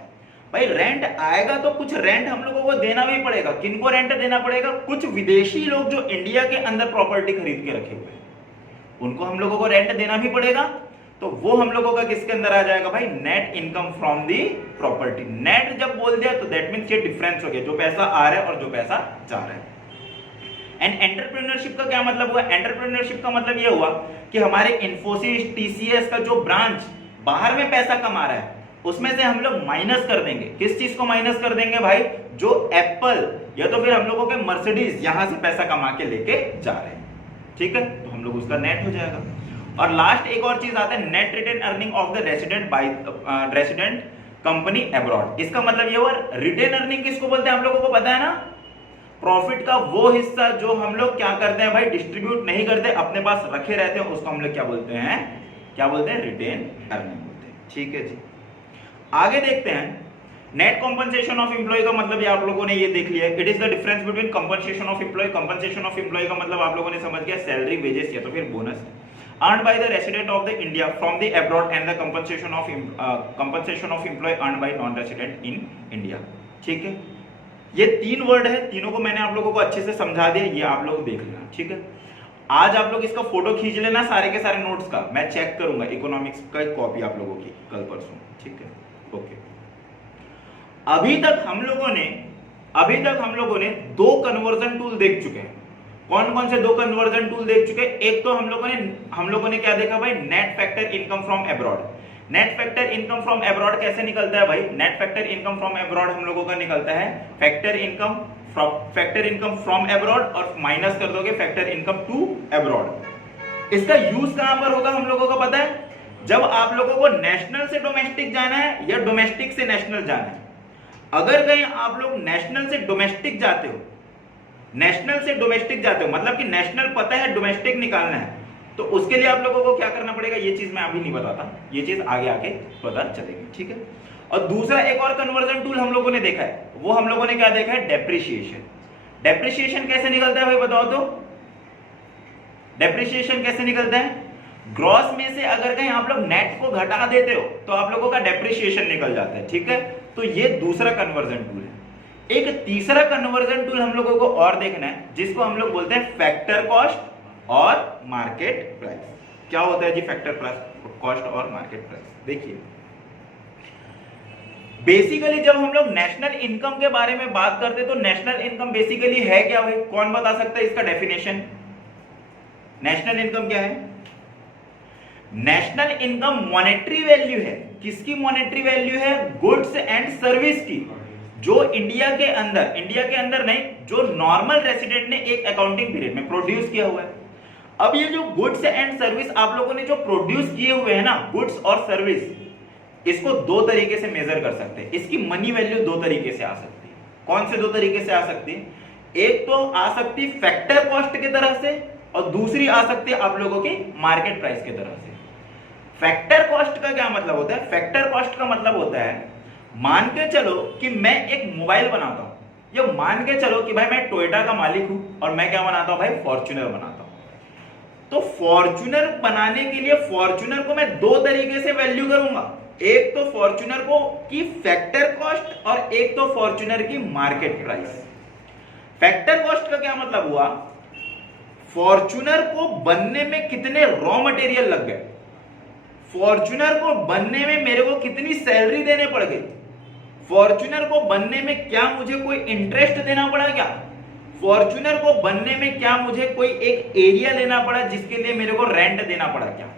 भाई रेंट आएगा तो कुछ रेंट हम लोगों को देना भी पड़ेगा। किनको रेंट देना पड़ेगा? कुछ विदेशी लोग जो इंडिया के अंदर प्रॉपर्टी खरीद के रखे हुए हैं, उनको हम लोगों को रेंट देना भी पड़ेगा। तो वो हम लोगों का किसके अंदर आ जाएगा भाई? Net income from the property. Net जब बोल दिया तो दैट मींस ये डिफरेंस हो गया, जो पैसा आ रहा है और जो पैसा जा रहा है। एंड एंटरप्रेन्योरशिप का क्या मतलब हुआ? एंटरप्रेन्योरशिप का मतलब ये हुआ कि हमारे इन्फोसिस, टीसीएस का जो ब्रांच बाहर में पैसा कमा रहा है, उसमें से हम लोग माइनस कर देंगे। किस चीज को माइनस कर देंगे भाई? जो एप्पल या तो फिर हम लोगों के मर्सिडीज यहां से पैसा कमा के लेके जा रहे हैं। ठीक है, तो हम लोग उसका नेट हो जाएगा। और लास्ट एक और चीज आता है, net retain earning of the resident by resident company abroad. इसका मतलब ये हुआ, रिटेन अर्निंग किसको बोलते हैं हम लोगों को पता है ना? प्रॉफिट का वो हिस्सा जो हम लोग क्या करते हैं भाई? डिस्ट्रीब्यूट नहीं करते, अपने पास रखे रहते हैं, उसको हम लोग क्या बोलते हैं? क्या बोलते हैं? रिटेन अर्निंग बोलते हैं। ठीक है जी, आगे देखते हैं। नेट कॉम्पनसेशन ऑफ एम्प्लॉय का मतलब ये आप लोगों ने ये देख लिया, it is the difference between compensation of employ. Compensation of employ का मतलब आप लोगों ने समझ गया, सैलरी, वेजेस या तो फिर bonus earned by the resident of the India from the abroad and the compensation of employee earned by non-resident in India। ठीक है, ये 3 वर्ड है, तीनों को मैंने आप लोगों को अच्छे से समझा दिया, ये आप लोग देख लेना। ठीक है, आज आप लोग इसका फोटो खींच लेना सारे के सारे नोट्स का, मैं चेक करूंगा इकोनॉमिक्स का एक कॉपी आप लोगों की कल परसों। ठीक है, ओके। अभी तक हम लोगों ने 2 कन्वर्जन टूल देख चुके हैं। कौन कौन से 2 कन्वर्जन टूल देख चुके? एक तो हम लोगों ने क्या देखा भाई? Net factor income from abroad. Net factor income from abroad कैसे निकलता है भाई? Net factor income from abroad हम लोगों का निकलता है फैक्टर इनकम फ्रॉम अब्रॉड और माइनस कर दोगे फैक्टर इनकम टू अब्रॉड। इसका यूज कहां पर होगा हम लोगों को पता है? जब आप लोगों को नेशनल से डोमेस्टिक जाना है या डोमेस्टिक से नेशनल जाना है। अगर कहीं आप लोग नेशनल से डोमेस्टिक जाते हो, मतलब कि नेशनल पता है, डोमेस्टिक निकालना है, तो उसके लिए आप लोगों को क्या करना पड़ेगा, ये चीज मैं अभी नहीं बताता, ये चीज आगे आके पता चलेगी, ठीक है। और दूसरा एक और कन्वर्जन टूल हम लोगों ने देखा है, वो हम लोगों ने क्या देखा है, डेप्रिसिएशन। डेप्रिसिएशन कैसे निकलता है भाई बताओ तो, डेप्रिसिएशन कैसे निकलता है, ग्रॉस में से अगर कहीं आप लोग नेट को घटा देते हो तो आप लोगों का डेप्रिसिएशन निकल जाता है, ठीक है। तो ये दूसरा कन्वर्जन टूल है। एक तीसरा कन्वर्जन टूल हम लोगों को और देखना है, जिसको हम लोग बोलते हैं फैक्टर कॉस्ट और मार्केट प्राइस। क्या होता है जी फैक्टर कॉस्ट और मार्केट प्राइस, देखिए बेसिकली जब हम लोग नेशनल इनकम के बारे में बात करते हैं तो नेशनल इनकम बेसिकली है क्या भाई, कौन बता सकता है इसका डेफिनेशन। नेशनल इनकम क्या है, नेशनल इनकम मॉनेटरी वैल्यू है, किसकी मॉनेटरी वैल्यू है, गुड्स एंड सर्विस की, जो इंडिया के अंदर नहीं, जो नॉर्मल रेसिडेंट ने एक अकाउंटिंग पीरियड में प्रोड्यूस किया हुआ है। अब ये जो गुड्स एंड सर्विस आप लोगों ने जो प्रोड्यूस किए हुए हैं ना, गुड्स और सर्विस, इसको दो तरीके से मेजर कर सकते हैं। इसकी मनी वैल्यू दो तरीके से आ सकती है। कौन से दो तरीके से आ सकती है, एक तो आ सकती है फैक्टर कॉस्ट की तरह से, और दूसरी आ सकती है आप लोगों की मार्केट प्राइस की तरह से। फैक्टर कॉस्ट का क्या मतलब होता है, फैक्टर कॉस्ट का मतलब होता है, मान के चलो कि मैं एक मोबाइल बनाता हूं, या मान के चलो कि भाई मैं टोयोटा का मालिक हूं और मैं क्या बनाता हूं भाई, फॉर्च्यूनर बनाता हूं। तो फॉर्च्यूनर बनाने के लिए फॉर्च्यूनर को मैं दो तरीके से वैल्यू करूंगा, एक तो फॉर्च्यूनर को की फैक्टर कॉस्ट और एक तो फॉर्च्यूनर की मार्केट प्राइस। फैक्टर कॉस्ट का क्या मतलब हुआ, फॉर्च्यूनर को बनने में कितने रॉ मटेरियल लग गए, फॉर्च्यूनर को बनने में मेरे को कितनी सैलरी देने पड़ गई, फॉर्च्यूनर को बनने में क्या मुझे कोई इंटरेस्ट देना पड़ा, क्या फॉर्च्यूनर को बनने में क्या मुझे कोई एक एरिया लेना पड़ा जिसके लिए मेरे को रेंट देना पड़ा, क्या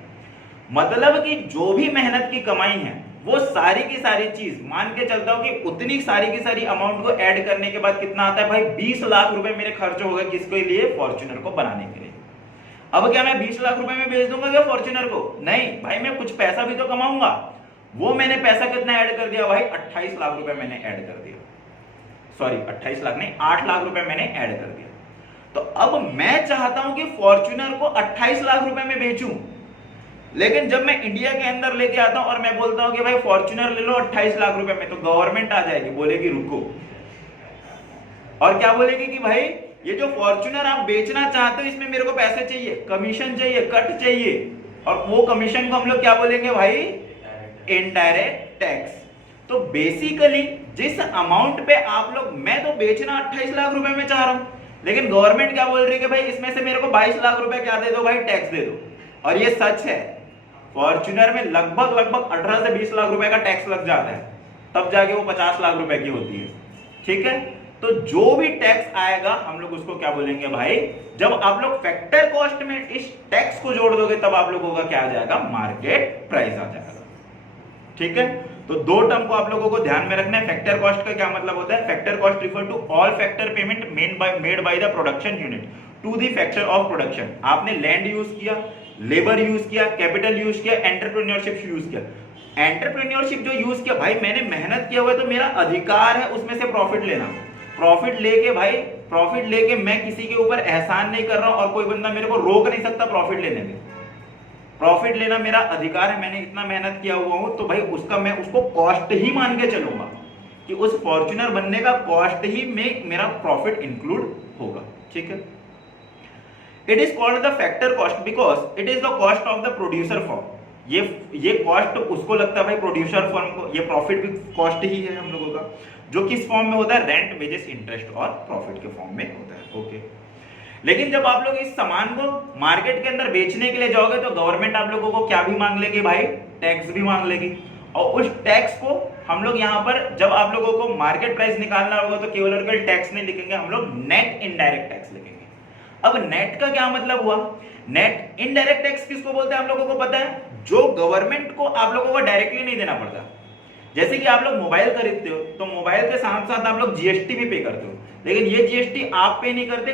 मतलब कि जो भी मेहनत की कमाई है वो सारी की सारी चीज मान के चलता हूं कि उतनी सारी की सारी अमाउंट को ऐड करने के बाद कितना आता है भाई, 20 लाख रुपए मेरे खर्च हो गए किसके लिए, फॉर्च्यूनर को बनाने के लिए। अब क्या मैं 20 लाख रुपए में बेच दूंगा क्या फॉर्च्यूनर को, नहीं भाई, मैं कुछ पैसा भी तो कमाऊंगा। वो मैंने पैसा कितना ऐड कर दिया भाई, 28 लाख रुपए मैंने ऐड कर दिया, सॉरी 28 लाख नहीं, 8 लाख रुपए मैंने ऐड कर दिया। तो अब मैं चाहता हूं कि फॉर्च्यूनर को 28 लाख रुपए में बेचूं, लेकिन जब मैं इंडिया के अंदर लेके आता हूं और मैं बोलता हूं कि भाई फॉर्च्यूनर ले लो 28 लाख रुपए में, तो गवर्नमेंट आ जाएगी, बोलेगी रुको, और क्या बोलेगी कि भाई ये जो फॉर्च्यूनर आप बेचना चाहते हो इसमें मेरे को पैसे चाहिए, कमीशन चाहिए, कट चाहिए, और वो कमीशन को हम लोग क्या बोलेंगे भाई, इनडायरेक्ट टैक्स। तो बेसिकली जिस अमाउंट पे आप लोग, मैं तो बेचना 28 लाख रुपए में चाह रहा हूं, लेकिन गवर्नमेंट क्या बोल रही है कि भाई इसमें से मेरे को 22 लाख रुपए क्या दे दो भाई, टैक्स दे दो। और ये सच है, फॉर्च्यूनर में लगभग 18 से 20 लाख रुपए का टैक्स लग जाता है, तब जाके वो 50 लाख रुपए की होती है, ठीक है। तो जो भी टैक्स आएगा हम लोग उसको क्या बोलेंगे भाई, जब आप लोग फैक्टर कॉस्ट में इस टैक्स को जोड़ दोगे तब आप लोगों का क्या आ जाएगा, मार्केट प्राइस आ जाएगा, ठीक है। तो दो टर्म को आप लोगों को ध्यान में रखना है। फैक्टर कॉस्ट का क्या मतलब होता है, factor cost refer to all factor payment made by the production unit to the factor of production. आपने लैंड यूज किया, लेबर यूज किया, कैपिटल यूज किया, एंटरप्रेन्योरशिप यूज किया। एंटरप्रेन्योरशिप जो यूज किया भाई, मैंने मेहनत किया हुआ है तो मेरा अधिकार है उसमें से प्रॉफिट लेना। प्रॉफिट लेके भाई, प्रॉफिट लेके मैं किसी के ऊपर एहसान नहीं कर रहा हूं और कोई बंदा मेरे को रोक नहीं सकता प्रॉफिट लेने में। प्रॉफिट लेना मेरा अधिकार है, मैंने इतना मेहनत किया हुआ हूं, तो भाई उसका मैं उसको कॉस्ट ही मान के चलूंगा कि उस फॉर्च्यूनर बनने का कॉस्ट ही में मेरा प्रॉफिट इंक्लूड होगा, ठीक है। It is called the factor cost because it is the cost of the producer form. ये कॉस्ट उसको लगता है भाई प्रोड्यूसर फर्म को, ये प्रॉफिट भी कॉस्ट ही है हम लोगों का, जो किस फॉर्म में होता है, रेंट, वेजेस, इंटरेस्ट और प्रॉफिट के फॉर्म में होता है, ओके। लेकिन जब आप लोग इस सामान को मार्केट के अंदर बेचने के लिए जाओगे तो गवर्नमेंट आप लोगों को क्या भी मांग लेगी भाई, टैक्स भी मांग लेगी। और उस टैक्स को हम लोग यहाँ पर जब आप लोगों को मार्केट प्राइस निकालना होगा तो केवल और केवल टैक्स नहीं लिखेंगे, हम लोग नेट इनडायरेक्ट टैक्स लिखेंगे। अब नेट का क्या मतलब हुआ, नेट इनडायरेक्ट टैक्स किसको बोलते हैं आप लोगों को पता है, जो गवर्नमेंट को आप लोगों को डायरेक्टली नहीं देना पड़ता। जैसे कि आप लोग मोबाइल खरीदते हो तो मोबाइल के साथ साथ आप लोग जीएसटी भी पे करते हो, लेकिन ये जीएसटी आप पे नहीं करते,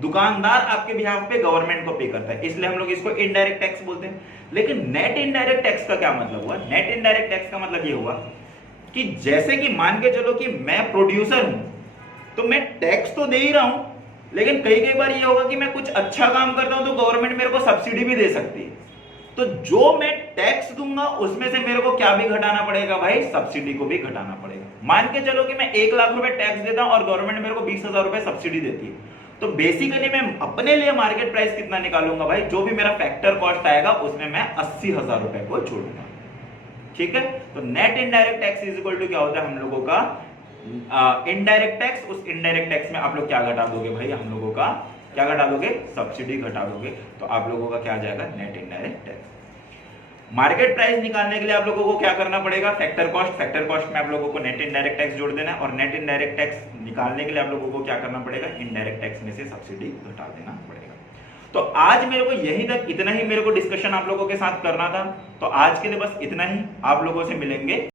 दुकानदार आपके बिहाफ पे गवर्नमेंट को पे करता है, इसलिए हम लोग इसको इनडायरेक्ट टैक्स बोलते हैं। लेकिन नेट इनडायरेक्ट टैक्स का क्या मतलब हुआ, नेट इनडायरेक्ट टैक्स का मतलब ये हुआ कि जैसे कि मान के चलो कि मैं प्रोड्यूसर हूं तो मैं टैक्स तो दे ही रहा हूं, लेकिन कई बार ये होगा कि मैं कुछ अच्छा काम करता हूं तो गवर्नमेंट मेरे को सब्सिडी भी दे सकती है। तो जो मैं टैक्स दूंगा उसमें से मेरे को क्या भी घटाना पड़ेगा भाई, सब्सिडी को भी घटाना पड़ेगा। मान के चलो कि मैं 1 लाख रुपए टैक्स देता हूं और गवर्नमेंट मेरे को 20,000 रुपए सब्सिडी देती है, तो बेसिकली मैं अपने लिए मार्केट प्राइस कितना निकालूंगा भाई, जो भी मेरा फैक्टर कॉस्ट आएगा उसमें मैं 80,000 रुपए को छोड़ूंगा। ठीक है, तो net indirect tax is equal to क्या होता है हम लोगों का, इनडायरेक्ट टैक्स। उस इनडायरेक्ट टैक्स में आप लोग क्या घटा दोगे भाई, हम लोगों का क्या घटा दोगे, सब्सिडी घटा दोगे, तो आप लोगों का क्या आ जाएगा, net indirect tax. Market price निकालने के लिए आप लोगों को क्या करना पड़ेगा, फैक्टर कॉस्ट। फैक्टर कॉस्ट में आप लोगों को नेट इनडायरेक्ट टैक्स जोड़ देना है, और नेट इनडायरेक्ट टैक्स निकालने के लिए आप लोगों को क्या करना पड़ेगा, इनडायरेक्ट टैक्स में से सब्सिडी घटा देना पड़ेगा। तो आज मेरे को यहीं तक इतना ही मेरे को डिस्कशन आप लोगों के साथ करना था, तो आज के लिए बस इतना ही। आप लोगों से मिलेंगे